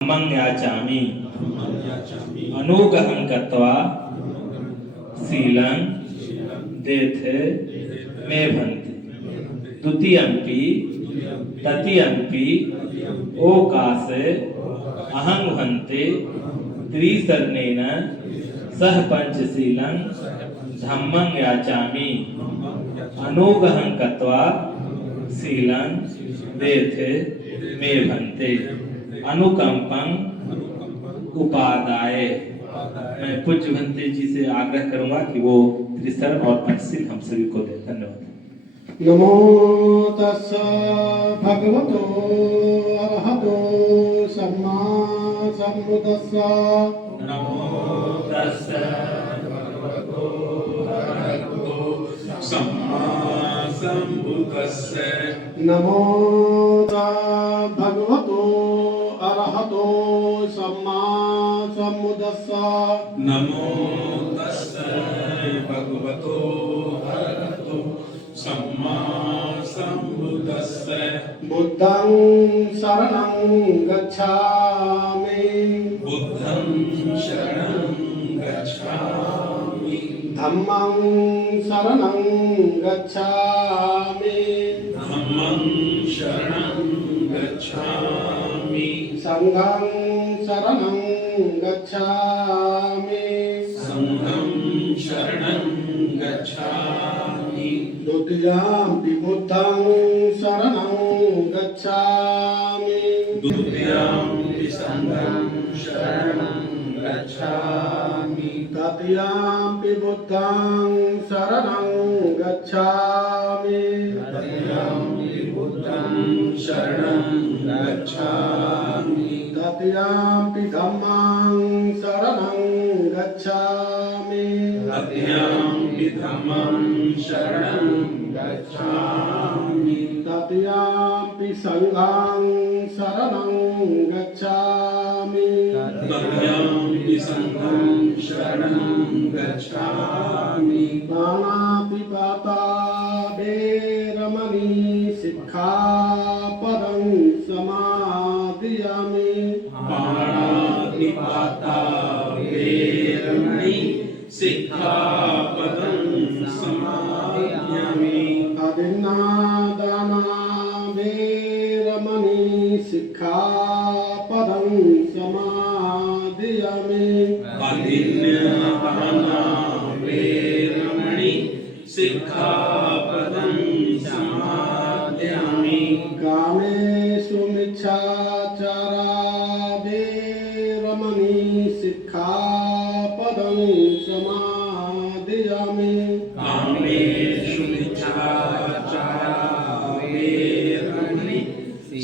धम्मं याचामि अनुग्रहं कृत्वा शीलं देथे मे भन्ति द्वितीयंपि तृतीयंपि ओकासे अहं भन्ते त्रिसरणेन सह पंचशीलं धम्मं याचामि अनुग्रहं कृत्वा शीलं देथे मे भन्ते अनुकंपं उपादाय। मैं पूज्य भंते जी से आग्रह करूंगा कि वो त्रिशरण और पंचशील हम सभी को दे। धन्यवाद। नमो तस्स भगवतो अरहतो सम्मा सम्बुद्धस्स। नमो तस्स भगवतो अरहतो सम्मा सम्बुद्धस्स। नमो तस्स भगवतो अरहतो सम्मा सम्बुद्धस्स। नमो तस्स भगवतो अरहतो सम्मा सम्बुद्धस्स। बुद्धं शरणं गच्छामि। बुद्धं शरणं गच्छामि। धम्मं शरणं गच्छामि। धम्मं शरणं गच्छामि। संघं शरणं गच्छामि। संघं शरणं गच्छामि। द्वितीयंपि बुद्धं शरणं गच्छामि। द्वितीयंपि संघं शरणं गच्छामि। तृतीयंपि बुद्धं शरणं गच्छामि। तृतीयंपि बुद्धं शरणं गच्छामि। तृतीयंपि धम्मं शरणं गच्छामि। तृतीयंपि धम्मं शरणं गच्छामि। तृतीयंपि संघं शरणं गच्छामि। तृतीयंपि संघं शरणं गच्छामि। पाणातिपाता वेरमणि सिक्खापदं समादयामि। पाणातिपाता वेरमणि सिक्खापदं समादयामि। अदिन्नादाना वेरमणि सिक्खापदं समादयामि। अदिन्नादाना वेरमणि सिक्खापदं समादयामि। कामेषु मिच्छाचारा वेरमणि सिक्खापदं समादयामि। कामेषु मिच्छाचारा वेरमणि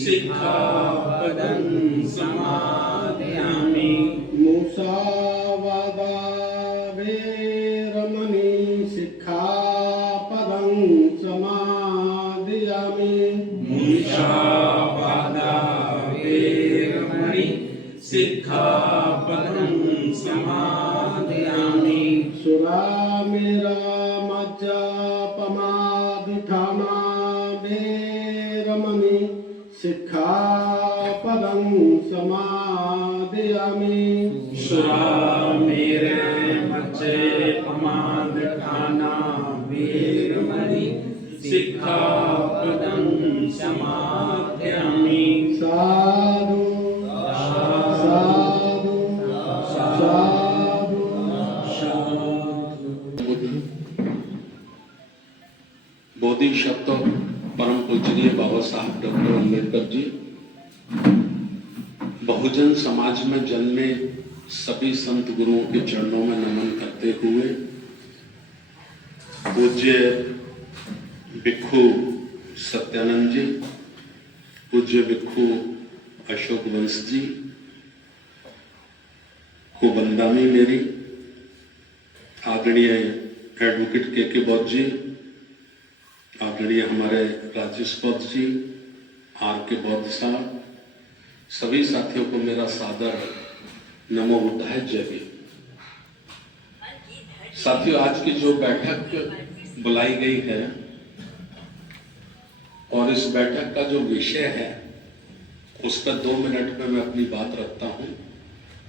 सिक्खापदं समादयामि। मुसावादा वेरमणि सिक्खापदं समादयामि। मुसावादा वेरमणि सिक्खापदं समादयामि। सुरामेरा मज्जपमादिठाना वेरमणि सिक्खापदं समादयामि। सुरामेरे मज्जे पमादठाना वेरमणि सिक्खापदं समादयामि। साधु साधु साधु। बोधि शब्द परम पूजनीय बाबा साहब डॉक्टर अम्बेडकर जी बहुजन समाज में जन्मे सभी संत गुरुओं के चरणों में नमन करते हुए पूज्य भिक्षु सत्यानंद जी, पूज्य भिक्षु अशोक वंश जी को वंदनामी मेरी, आदरणीय एडवोकेट के बौद्ध जी, आदरणीय हमारे राजेश बौद्ध जी, आर के बौद्ध साहब, सभी साथियों को मेरा सादर नमो बुद्धाय जय भीम। साथियों, आज की जो बैठक बुलाई गई है और इस बैठक का जो विषय है उस पर 2 मिनट में मैं अपनी बात रखता हूँ।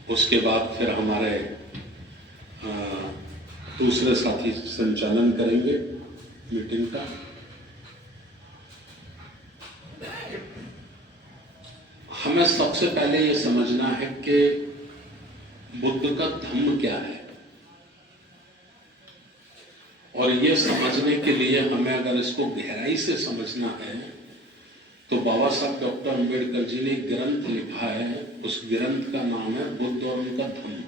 उसके बाद फिर हमारे दूसरे साथी संचालन करेंगे मीटिंग का। हमें सबसे पहले ये समझना है कि बुद्ध का धम्म क्या है, और ये समझने के लिए हमें अगर इसको गहराई से समझना है तो बाबा साहब डॉक्टर अंबेडकर जी ने एक ग्रंथ लिखा है। उस ग्रंथ का नाम है बुद्ध और उनका धम्म।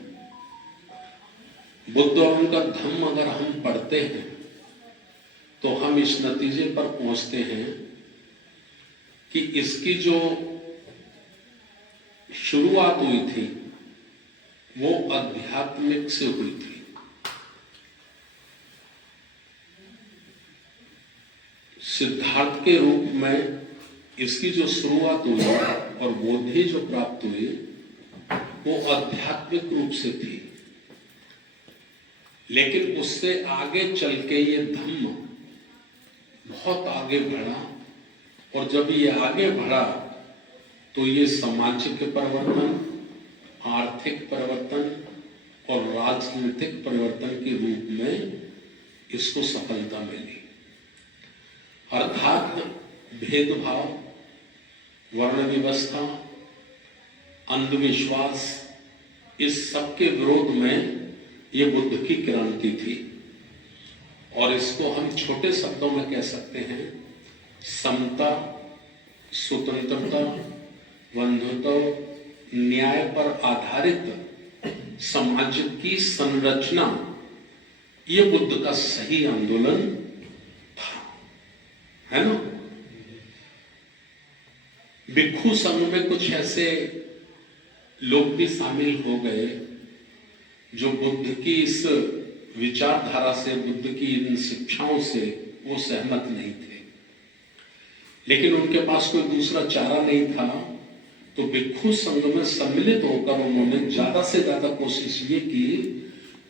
बुद्ध और उनका धम्म अगर हम पढ़ते हैं तो हम इस नतीजे पर पहुंचते हैं कि इसकी जो शुरुआत हुई थी वो आध्यात्मिक से हुई थी। सिद्धार्थ के रूप में इसकी जो शुरुआत हुई और बोधि जो प्राप्त हुई वो आध्यात्मिक रूप से थी, लेकिन उससे आगे चल के ये धम्म बहुत आगे बढ़ा, और जब ये आगे बढ़ा तो ये सामाजिक परिवर्तन, आर्थिक परिवर्तन और राजनीतिक परिवर्तन के रूप में इसको सफलता मिली। अर्थात भेदभाव, वर्ण व्यवस्था, अंधविश्वास, इस सब के विरोध में ये बुद्ध की क्रांति थी। और इसको हम छोटे शब्दों में कह सकते हैं समता, स्वतंत्रता, बंधुत्व, न्याय पर आधारित समाज की संरचना, ये बुद्ध का सही आंदोलन था, है ना। भिक्षु संघ में कुछ ऐसे लोग भी शामिल हो गए जो बुद्ध की इस विचारधारा से, बुद्ध की इन शिक्षाओं से वो सहमत नहीं थे, लेकिन उनके पास कोई दूसरा चारा नहीं था। तो भिक्षु संघ में सम्मिलित होकर उन्होंने ज्यादा से ज्यादा कोशिश ये की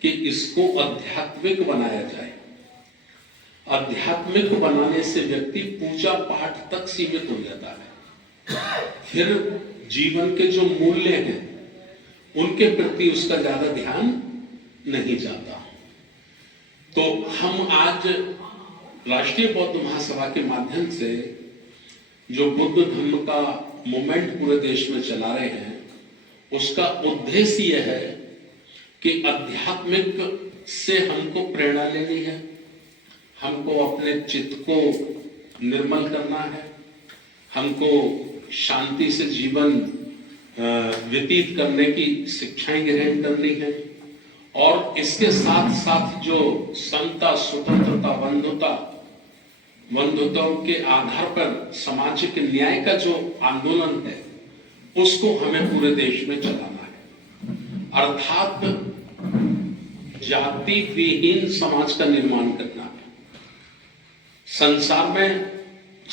कि इसको आध्यात्मिक बनाया जाए। आध्यात्मिक बनाने से व्यक्ति पूजा पाठ तक सीमित हो जाता है, फिर जीवन के जो मूल्य हैं उनके प्रति उसका ज्यादा ध्यान नहीं जाता। तो हम आज राष्ट्रीय बौद्ध महासभा के माध्यम से जो बुद्ध धम्म का मूवमेंट पूरे देश में चला रहे हैं, उसका उद्देश्य यह है कि आध्यात्मिक से हमको प्रेरणा लेनी है, हमको अपने चित्त को निर्मल करना है, हमको शांति से जीवन व्यतीत करने की शिक्षाएं ग्रहण करनी है, और इसके साथ साथ जो समता, स्वतंत्रता, बंधुत्व के आधार पर सामाजिक न्याय का जो आंदोलन है उसको हमें पूरे देश में चलाना है। अर्थात जाति विहीन समाज का निर्माण करना है। संसार में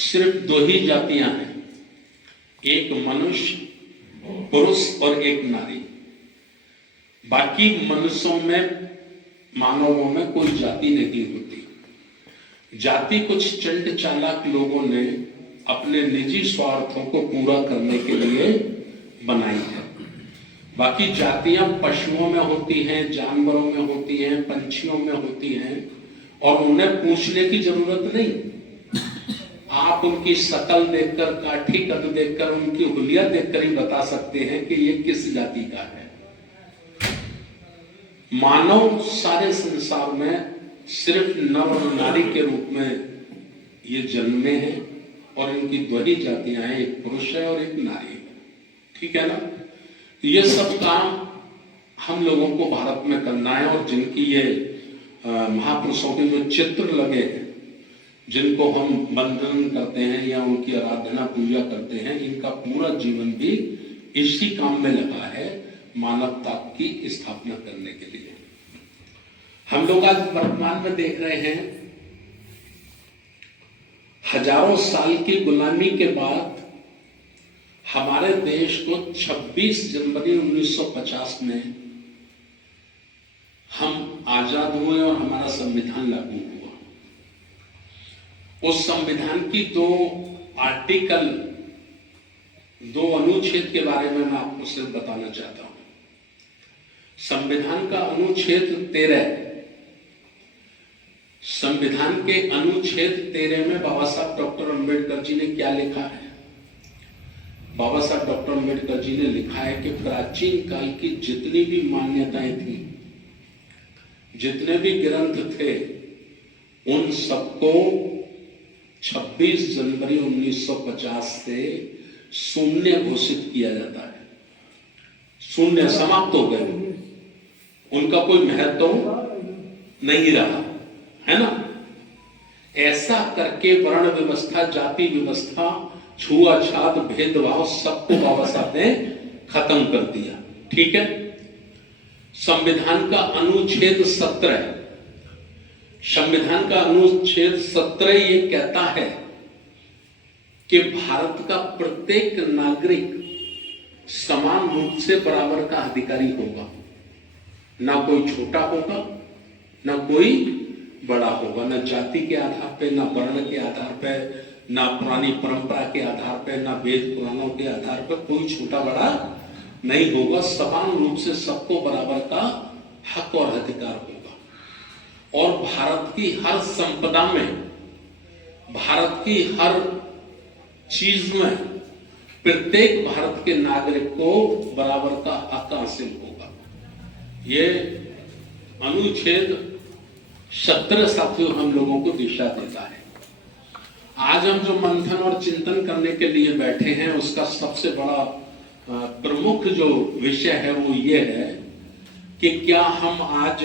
सिर्फ 2 ही जातियां हैं, एक मनुष्य, पुरुष और एक नारी। बाकी मनुष्यों में, मानवों में कोई जाति नहीं होती। जाति कुछ चंड चालाक लोगों ने अपने निजी स्वार्थों को पूरा करने के लिए बनाई है। बाकी जातियां पशुओं में होती हैं, जानवरों में होती हैं, पंछियों में होती हैं, और उन्हें पूछने की जरूरत नहीं। आप उनकी शक्ल देखकर, काठी कद देखकर, उनकी हुलिया देखकर ही बता सकते हैं कि ये किस जाति का है। मानव सारे संसार में सिर्फ नर और नारी के रूप में ये जन्मे हैं, और इनकी 2 ही जातियां हैं, एक पुरुष है और एक नारी है। ठीक है ना। ये सब काम हम लोगों को भारत में करना है, और जिनकी ये महापुरुषों के जो चित्र लगे हैं, जिनको हम वंदन करते हैं या उनकी आराधना पूजा करते हैं, इनका पूरा जीवन भी इसी काम में लगा है, मानवता की स्थापना करने के लिए। हम लोग आज वर्तमान में देख रहे हैं, हजारों साल की गुलामी के बाद हमारे देश को 26 जनवरी 1950 में हम आजाद हुए और हमारा संविधान लागू हुआ। उस संविधान की 2 आर्टिकल दो अनुच्छेद के बारे में मैं आपको सिर्फ बताना चाहता हूं। संविधान का अनुच्छेद 13, संविधान के अनुच्छेद 13 में बाबा साहब डॉक्टर अंबेडकर जी ने क्या लिखा है? बाबा साहब डॉक्टर अंबेडकर जी ने लिखा है कि प्राचीन काल की जितनी भी मान्यताएं थी, जितने भी ग्रंथ थे, उन सबको 26 जनवरी 1950 से शून्य घोषित किया जाता है। शून्य, समाप्त हो गए, उनका कोई महत्व नहीं रहा, है ना। ऐसा करके वर्ण व्यवस्था, जाति व्यवस्था, छुआछूत, भेदभाव सबको बाबा साहब ने खत्म कर दिया। ठीक है। संविधान का अनुच्छेद 17, संविधान का अनुच्छेद 17 ये कहता है कि भारत का प्रत्येक नागरिक समान रूप से बराबर का अधिकारी होगा। ना कोई छोटा होगा, ना कोई बड़ा होगा, ना जाति के आधार पे, ना वर्ण के आधार पे, ना पुरानी परंपरा के आधार पे, ना वेद पुराणों के आधार पे, कोई छोटा बड़ा नहीं होगा। समान रूप से सबको बराबर का हक और अधिकार होगा। और भारत की हर संपदा में, भारत की हर चीज में प्रत्येक भारत के नागरिक को बराबर का हक हासिल होगा। ये अनुच्छेद 17 साथियों हम लोगों को दिशा देता है। आज हम जो मंथन और चिंतन करने के लिए बैठे हैं, उसका सबसे बड़ा प्रमुख जो विषय है वो ये है कि क्या हम आज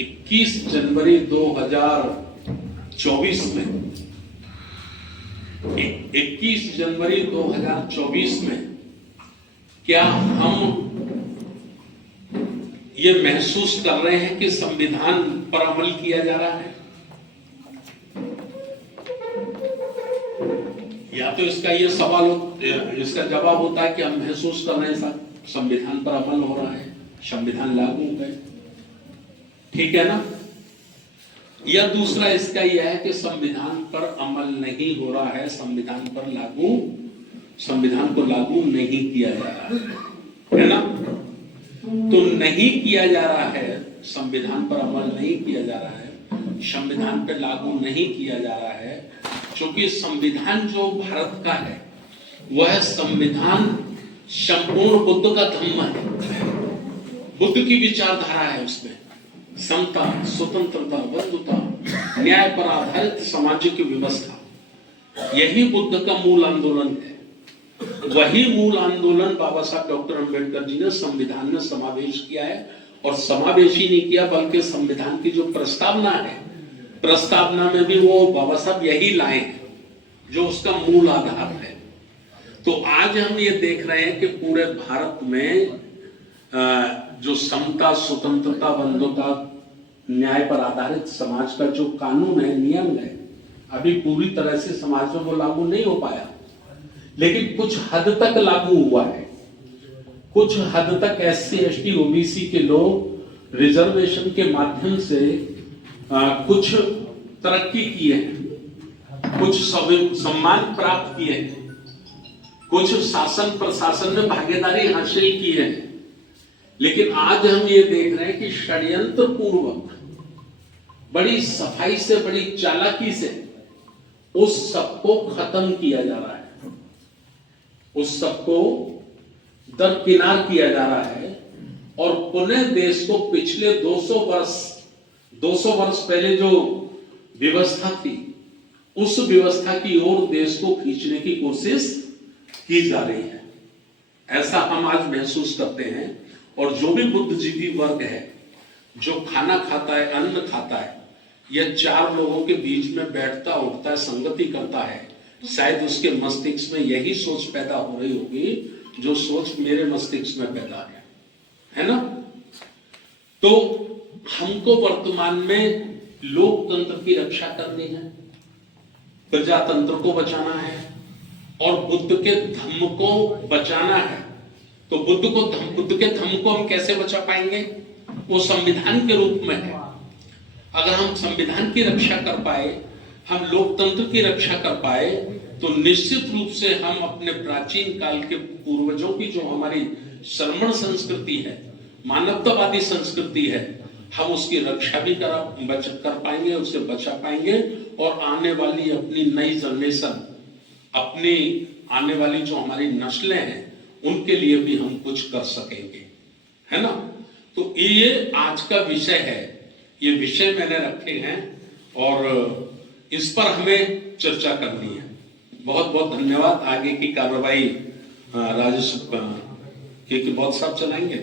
21 जनवरी 2024 में 21 जनवरी 2024 में क्या हम ये महसूस कर रहे हैं कि संविधान पर अमल किया जा रहा है? या तो इसका ये सवाल, इसका जवाब होता है कि हम महसूस कर रहे हैं संविधान पर अमल हो रहा है, संविधान लागू हो गए, ठीक है ना। या दूसरा इसका यह है कि संविधान पर अमल नहीं हो रहा है, संविधान को लागू नहीं किया जा रहा है ना। तो नहीं किया जा रहा है, संविधान पर अमल नहीं किया जा रहा है, संविधान पर लागू नहीं किया जा रहा है, क्योंकि संविधान जो भारत का है वह संविधान संपूर्ण बुद्ध का धम्म है। बुद्ध की विचारधारा है, उसमें समता, स्वतंत्रता, बंधुता, न्याय पर आधारित सामाजिक व्यवस्था, यही बुद्ध का मूल आंदोलन है। वही मूल आंदोलन बाबा साहब डॉक्टर अंबेडकर जी ने संविधान में समावेश किया है। और समावेश ही नहीं किया बल्कि संविधान की जो प्रस्तावना है, प्रस्तावना में भी वो बाबा साहब यही लाए हैं जो उसका मूल आधार है। तो आज हम ये देख रहे हैं कि पूरे भारत में जो समता, स्वतंत्रता, बंधुता, न्याय पर आधारित समाज का जो कानून है, नियम है, अभी पूरी तरह से समाज में वो लागू नहीं हो पाया, लेकिन कुछ हद तक लागू हुआ है। कुछ हद तक SC, ST, OBC के लोग रिजर्वेशन के माध्यम से कुछ तरक्की किए हैं, कुछ सम्मान प्राप्त किए हैं, कुछ शासन प्रशासन में भागीदारी हासिल की है। लेकिन आज हम ये देख रहे हैं कि षड्यंत्र पूर्वक, बड़ी सफाई से, बड़ी चालाकी से उस सबको खत्म किया जा रहा है, उस सबको दरकिनार किया जा रहा है। और पुनः देश को पिछले 200 वर्ष पहले जो व्यवस्था थी, उस व्यवस्था की ओर देश को खींचने की कोशिश की जा रही है, ऐसा हम आज महसूस करते हैं। और जो भी बुद्धिजीवी वर्ग है, जो खाना खाता है, अन्न खाता है, यह 4 लोगों के बीच में बैठता उठता है, संगति करता है, शायद उसके मस्तिष्क में यही सोच पैदा हो रही होगी जो सोच मेरे मस्तिष्क में पैदा है ना। तो हमको वर्तमान में लोकतंत्र की रक्षा करनी है, प्रजातंत्र को बचाना है और बुद्ध के धम्म को बचाना है। तो बुद्ध के धम्म को हम कैसे बचा पाएंगे? वो संविधान के रूप में है। अगर हम संविधान की रक्षा कर पाए, हम लोकतंत्र की रक्षा कर पाए, तो निश्चित रूप से हम अपने प्राचीन काल के पूर्वजों की जो हमारी श्रमण संस्कृति है, मानवतावादी संस्कृति है, हम उसकी रक्षा भी कर पाएंगे, उससे बचा पाएंगे और आने वाली अपनी नई जनरेशन, अपनी आने वाली जो हमारी नस्लें हैं उनके लिए भी हम कुछ कर सकेंगे, है ना। तो ये आज का विषय है, ये विषय मैंने रखे हैं और इस पर हमें चर्चा करनी है। बहुत बहुत धन्यवाद। आगे की कार्रवाई राजेश के बहुत साहब चलाएंगे।